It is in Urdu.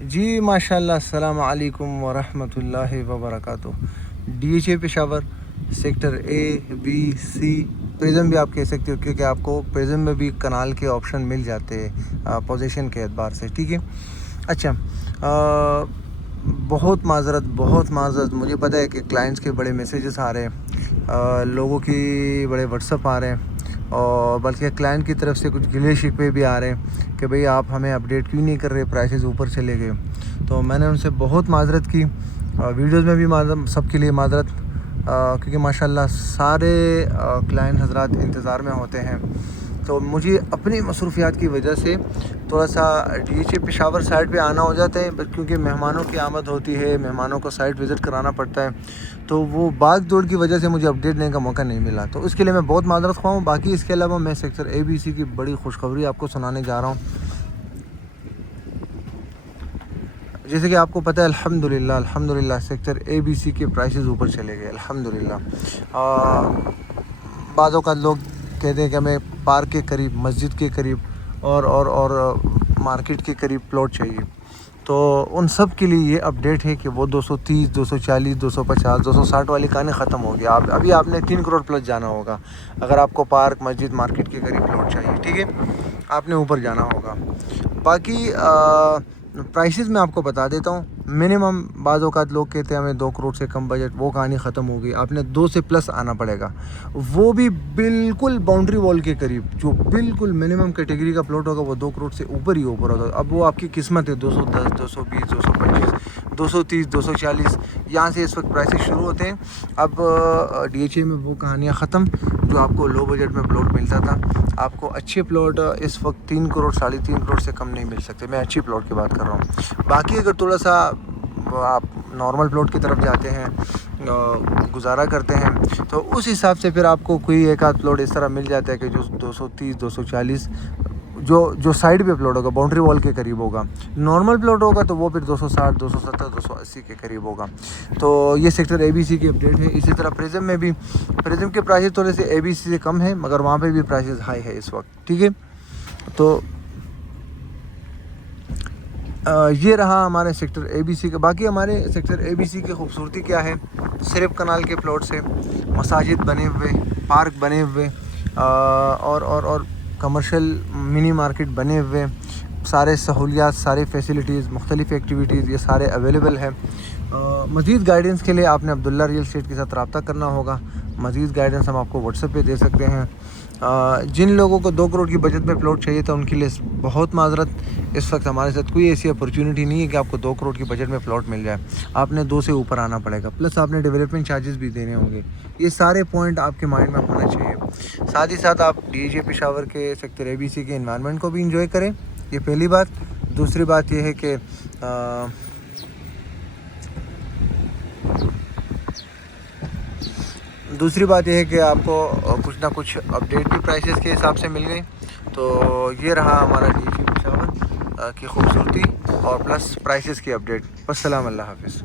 جی ماشاءاللہ، السلام علیکم ورحمۃ اللہ وبرکاتہ۔ DHA Peshawar sector A B C prism بھی آپ کہہ سکتے ہو، کیونکہ آپ کو پریزم میں بھی کنال کے آپشن مل جاتے ہیں پوزیشن کے اعتبار سے، ٹھیک ہے۔ اچھا، بہت معذرت، مجھے پتہ ہے کہ کلائنٹس کے بڑے میسیجز آ رہے ہیں، لوگوں کی بڑے واٹس اپ آ رہے ہیں، اور بلکہ کلائنٹ کی طرف سے کچھ گلے شکوے بھی آ رہے ہیں کہ بھئی آپ ہمیں اپڈیٹ کیوں نہیں کر رہے، پرائسز اوپر چلے گئے۔ تو میں نے ان سے بہت معذرت کی، ویڈیوز میں بھی سب کے لیے معذرت، کیونکہ ماشاءاللہ سارے کلائنٹ حضرات انتظار میں ہوتے ہیں۔ تو مجھے اپنی مصروفیات کی وجہ سے تھوڑا سا DHA پشاور سائٹ پہ آنا ہو جاتا ہے، کیونکہ مہمانوں کی آمد ہوتی ہے، مہمانوں کو سائٹ وزٹ کرانا پڑتا ہے، تو وہ بھاگ دوڑ کی وجہ سے مجھے اپڈیٹ دینے کا موقع نہیں ملا، تو اس کے لیے میں بہت معذرت خواہ ہوں۔ باقی اس کے علاوہ میں سیکٹر ABC کی بڑی خوشخبری آپ کو سنانے جا رہا ہوں۔ جیسے کہ آپ کو پتہ ہے، الحمدللہ سیکٹر ABC کے پرائسز اوپر چلے گئے، الحمدللہ۔ بعض اوقات لوگ کہتے ہیں کہ ہمیں پارک کے قریب، مسجد کے قریب اور مارکیٹ کے قریب پلاٹ چاہیے، تو ان سب کے لیے یہ اپڈیٹ ہے کہ وہ 230، 240، 250، 260 والی کہانی ختم ہو گیا۔ ابھی آپ نے 3 کروڑ پلس جانا ہوگا اگر آپ کو پارک، مسجد، مارکیٹ کے قریب پلاٹ چاہیے، ٹھیک ہے، آپ نے اوپر جانا ہوگا۔ باقی پرائسز میں آپ کو بتا دیتا ہوں۔ منیمم بعض اوقات لوگ کہتے ہیں ہمیں 2 کروڑ سے کم بجٹ، وہ کہانی ختم ہو گئی، آپ نے 2 سے پلس آنا پڑے گا، وہ بھی بالکل باؤنڈری وال کے قریب، جو بالکل منیمم کیٹیگری کا پلاٹ ہوگا وہ 2 کروڑ سے اوپر ہی اوپر ہوگا۔ اب وہ آپ کی قسمت ہے، 210، 220، 225، 230، 240، یہاں سے اس وقت پرائسز شروع ہوتے ہیں۔ اب DHA میں وہ کہانیاں ختم جو آپ کو لو بجٹ میں پلاٹ ملتا تھا۔ آپ کو اچھے پلاٹ اس وقت 3 کروڑ، 3.5 کروڑ سے کم نہیں مل سکتے، میں اچھی پلاٹ کی بات کر رہا ہوں۔ باقی اگر تھوڑا سا آپ نارمل پلاٹ کی طرف جاتے ہیں، گزارا کرتے ہیں، تو اس حساب سے پھر آپ کو کوئی ایک آدھ پلاٹ اس طرح مل جاتا ہے کہ جو 230، 240 جو سائڈ پہ پلاٹ ہوگا، باؤنڈری وال کے قریب ہوگا۔ نارمل پلاٹ ہوگا تو وہ پھر 260، 270، 280 کے قریب ہوگا۔ تو یہ سیکٹر ABC کی اپڈیٹ ہے۔ اسی طرح پریزم میں بھی، پریزم کے پرائسز تھوڑے سے ABC سے کم ہیں، مگر وہاں پہ بھی پرائسز ہائی ہے اس وقت، ٹھیک ہے۔ تو یہ رہا ہمارے سیکٹر ABC کا۔ باقی ہمارے سیکٹر ABC کی خوبصورتی کیا ہے؟ صرف کنال کے پلاٹ سے مساجد بنے ہوئے، پارک بنے ہوئے، اور کمرشل منی مارکیٹ بنے ہوئے، سارے سہولیات، سارے فیسلٹیز، مختلف ایکٹیویٹیز، یہ سارے اویلیبل ہے۔ مزید گائیڈنس کے لیے آپ نے عبداللہ ریئل اسٹیٹ کے ساتھ رابطہ کرنا ہوگا۔ مزید گائیڈنس ہم آپ کو واٹس ایپ پہ دے سکتے ہیں۔ جن لوگوں کو 2 کروڑ کی بجٹ میں پلاٹ چاہیے تھا ان کے لیے بہت معذرت، اس وقت ہمارے ساتھ کوئی ایسی اپرچونٹی نہیں ہے کہ آپ کو 2 کروڑ کی بجٹ میں پلاٹ مل جائے، آپ نے 2 سے اوپر آنا پڑے گا، پلس آپ نے ڈیولپمنٹ چارجز بھی دینے ہوں گے۔ یہ سارے پوائنٹ آپ کے مائنڈ میں ہونا چاہیے۔ ساتھ ہی ساتھ آپ DHA پشاور کے سیکٹر ABC کے انوائرمنٹ کو بھی انجوائے کریں، یہ پہلی بات۔ دوسری بات یہ ہے کہ آپ کو کچھ نہ کچھ اپڈیٹ بھی پرائسز کے حساب سے مل گئی۔ تو یہ رہا ہمارا DHA پشاور کی خوبصورتی اور پلس پرائسز کی اپڈیٹ۔ السلام، اللہ حافظ۔